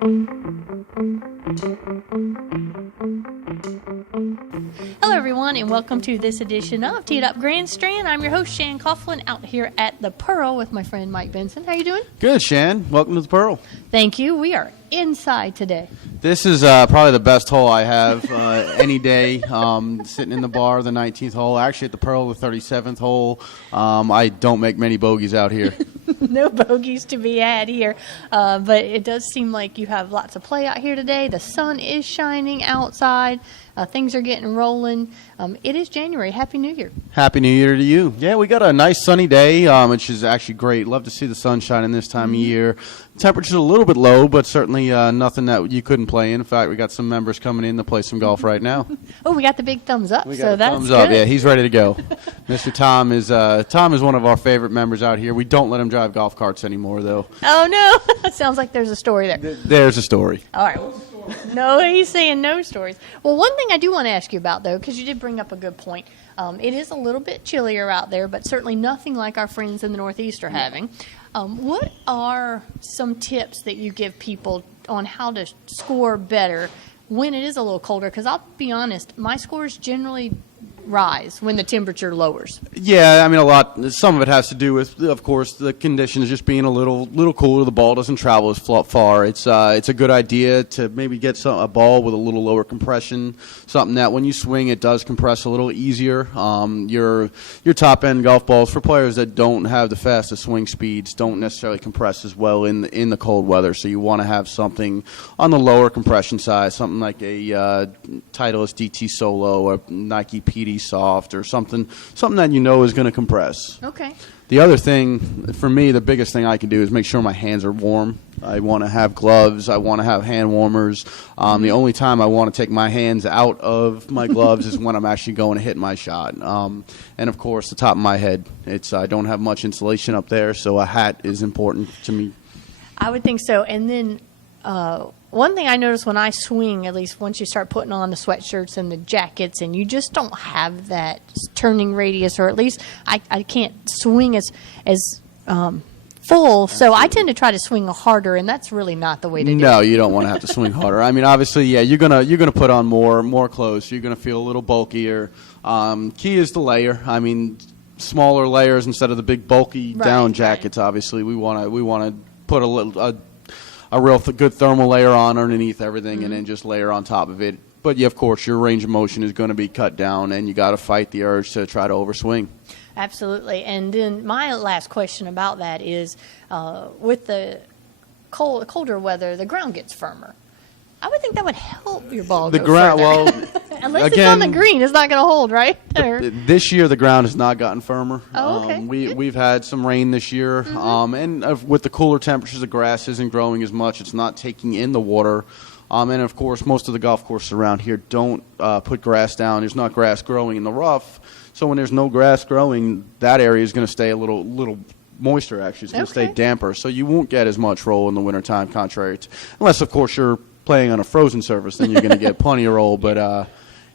Hello, everyone, and welcome to this edition of Teed Up Grand Strand. I'm your host, Shan Coughlin, out here at the Pearl with my friend Mike Benson. How you doing? Good, Shan. Welcome to the Pearl. Thank you. We are inside today. This is probably the best hole I have any day. Sitting in the bar, the 19th hole. Actually, at the Pearl, the 37th hole. I don't make many bogeys out here. No bogeys to be had here, but it does seem like you have lots of play out here today. The sun is shining outside. Things are getting rolling. It is January. Happy New Year. Happy New Year to you. Yeah, we got a nice sunny day, which is actually great. Love to see the sun shining this time of year. Temperature's a little bit low, but certainly nothing that you couldn't play in. In fact, we got some members coming in to play some golf right now. Oh, we got the big thumbs up. We got so a that's thumbs up. good. Yeah, he's ready to go. Mr. Tom is one of our favorite members out here. We don't let him drive golf carts anymore, though. Oh, no. Sounds like there's a story there. There's a story. All right. No, he's saying no stories. Well, one thing I do want to ask you about, though, because you did bring up a good point. It is a little bit chillier out there, but certainly nothing like our friends in the Northeast are having. What are some tips that you give people on how to score better when it is a little colder? Because I'll be honest, my scores generally rise when the temperature lowers. Yeah, I mean, some of it has to do with, of course, the conditions just being a little cooler. The ball doesn't travel as far. It's a good idea to maybe get a ball with a little lower compression, something that when you swing it does compress a little easier. Your top end golf balls for players that don't have the fastest swing speeds don't necessarily compress as well in the cold weather. So you want to have something on the lower compression side, something like a Titleist DT Solo or Nike PD Soft or something that you know is going to compress. Okay. The other thing, for me, the biggest thing I can do is make sure my hands are warm. I want to have gloves. I want to have hand warmers. The only time I want to take my hands out of my gloves is when I'm actually going to hit my shot. And, of course, the top of my head. I don't have much insulation up there, so a hat is important to me. I would think so. And then one thing I notice when I swing, at least once you start putting on the sweatshirts and the jackets, and you just don't have that turning radius, or at least I can't swing as full. So I tend to try to swing harder, and that's really not the way to do it. No, you don't want to have to swing harder. I mean, obviously, yeah, you're gonna put on more clothes. You're gonna feel a little bulkier. Key is the layer. I mean, smaller layers instead of the big bulky down jackets. Right. Obviously, we want to put a real good thermal layer on underneath everything, and then just layer on top of it. But, yeah, of course, your range of motion is going to be cut down, and you got to fight the urge to try to overswing. Absolutely. And then my last question about that is, with the colder weather, the ground gets firmer. I would think that would help your ball go further. Well, unless again, it's on the green, it's not going to hold, right? This year, the ground has not gotten firmer. Oh, okay. We've had some rain this year, and with the cooler temperatures, the grass isn't growing as much. It's not taking in the water. And, of course, most of the golf courses around here don't put grass down. There's not grass growing in the rough. So when there's no grass growing, that area is going to stay a little moisture, actually. It's going to stay damper. So you won't get as much roll in the wintertime, unless, of course, you're playing on a frozen surface, then you're going to get plenty of roll. But,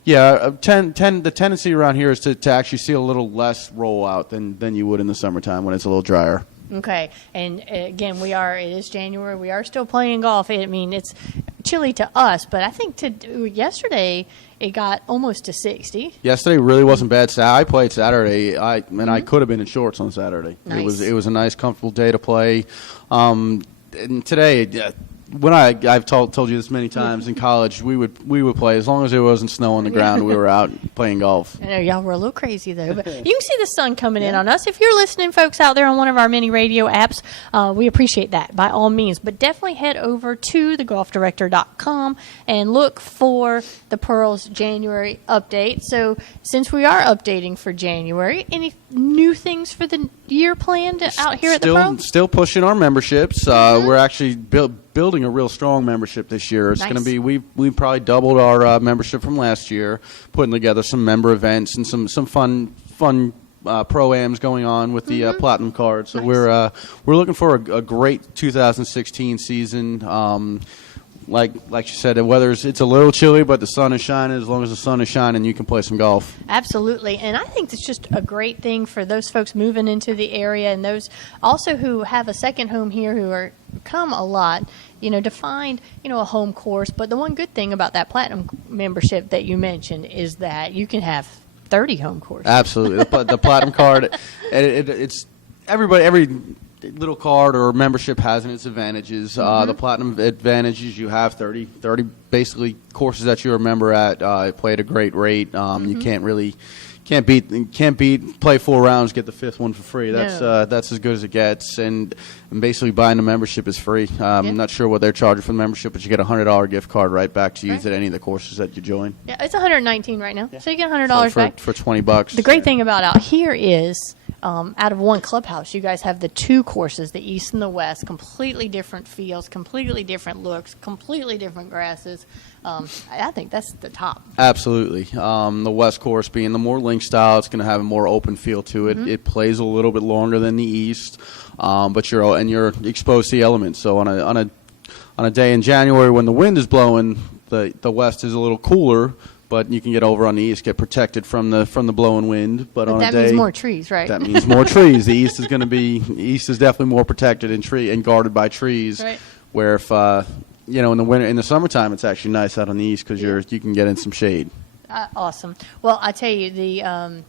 the tendency around here is to actually see a little less roll out than you would in the summertime when it's a little drier. Okay. And, again, it is January. We are still playing golf. I mean, it's chilly to us, but I think yesterday it got almost to 60. Yesterday really wasn't bad. I played Saturday, I could have been in shorts on Saturday. Nice. It was a nice, comfortable day to play. And today, when I've told you this many times in college, we would play as long as there wasn't snow on the ground. We were out playing golf. I know y'all were a little crazy though, but you can see the sun coming in on us. If you're listening, folks out there on one of our many radio apps, we appreciate that by all means. But definitely head over to thegolfdirector.com and look for the Pearls January update. So since we are updating for January, any new things for the year planned out here at the Pearl? Still pushing our memberships. We're actually building a real strong membership this year. It's going to be we've probably doubled our membership from last year, putting together some member events and some fun pro-ams going on with the platinum card. So we're looking for a great 2016 season. like you said, the weather's it's a little chilly, but the sun is shining. As long as the sun is shining, you can play some golf. Absolutely. And I think it's just a great thing for those folks moving into the area and those also who have a second home here who are come a lot, to find, a home course. But the one good thing about that Platinum membership that you mentioned is that you can have 30 home courses. Absolutely. The Platinum card, it's every little card or membership has its advantages. The Platinum advantages, you have 30 basically courses that you're a member at. Play at a great rate. You can't beat play 4 rounds, get the 5th one for free. That's as good as it gets. And basically buying the membership is free. I'm not sure what they're charging for the membership, but you get a $100 gift card right back to use at any of the courses that you join. Yeah, it's $119 right now, so you get $100 back for $20. The great thing about out here is, out of one clubhouse, you guys have the 2 courses, the East and the West, completely different fields, completely different looks, completely different grasses. I think that's the top. Absolutely. The West course being the more link style, it's going to have a more open feel to it. It plays a little bit longer than the East, but you're exposed to the elements. So on a day in January when the wind is blowing, the West is a little cooler. But you can get over on the East, get protected from the blowing wind. But on that a day, means more trees, right? That means more trees. The East is definitely more protected and guarded by trees. Right. Where if in the summertime, it's actually nice out on the East because you can get in some shade. Awesome. Well, I tell you, the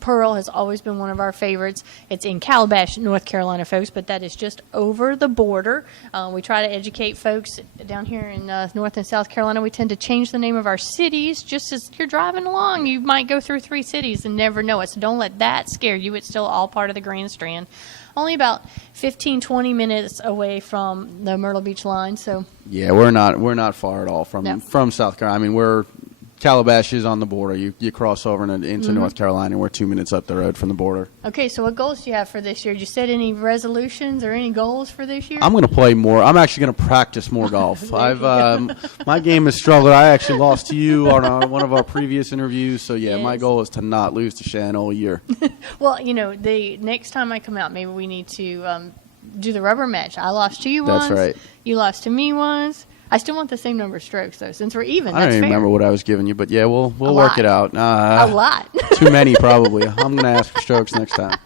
Pearl has always been one of our favorites. It's in Calabash, North Carolina, folks, but that is just over the border. We try to educate folks down here in North and South Carolina. We tend to change the name of our cities just as you're driving along. You might go through 3 cities and never know it, so don't let that scare you. It's still all part of the Grand Strand. Only about 15, 20 minutes away from the Myrtle Beach line. So yeah, we're not far at all from South Carolina. I mean, Calabash is on the border. You cross over into North Carolina, and we're 2 minutes up the road from the border. Okay, so what goals do you have for this year? Did you set any resolutions or any goals for this year? I'm going to play more. I'm actually going to practice more golf. My game has struggled. I actually lost to you on one of our previous interviews. So yeah, my goal is to not lose to Shan all year. Well, the next time I come out, maybe we need to do the rubber match. I lost to you once. That's right. You lost to me once. I still want the same number of strokes, though, since we're even. I don't even remember what I was giving you, but yeah, we'll work it out. A lot. Too many, probably. I'm going to ask for strokes next time.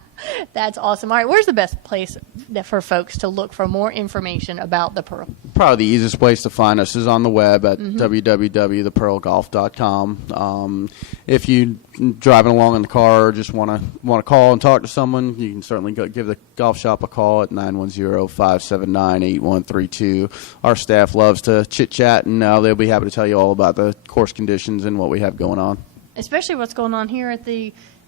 That's awesome. All right, where's the best place for folks to look for more information about the Pearl? Probably the easiest place to find us is on the web at www.thepearlgolf.com. If you're driving along in the car or just want to call and talk to someone, you can certainly give the golf shop a call at 910-579-8132. Our staff loves to chit-chat, and they'll be happy to tell you all about the course conditions and what we have going on. Especially what's going on here at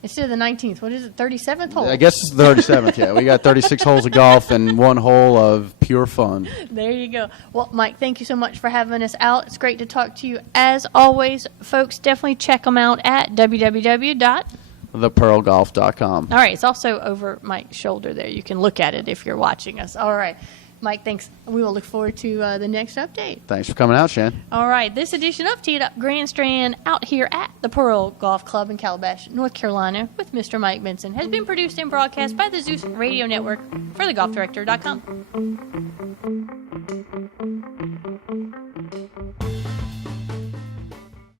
instead of the 19th, what is it, 37th hole? I guess it's the 37th, yeah. We got 36 holes of golf and 1 hole of pure fun. There you go. Well, Mike, thank you so much for having us out. It's great to talk to you. As always, folks, definitely check them out at www.thepearlgolf.com. All right, it's also over Mike's shoulder there. You can look at it if you're watching us. All right. Mike, thanks. We will look forward to the next update. Thanks for coming out, Shan. All right. This edition of Tee It Up Grand Strand out here at the Pearl Golf Club in Calabash, North Carolina with Mr. Mike Benson has been produced and broadcast by the Zeus Radio Network for thegolfdirector.com.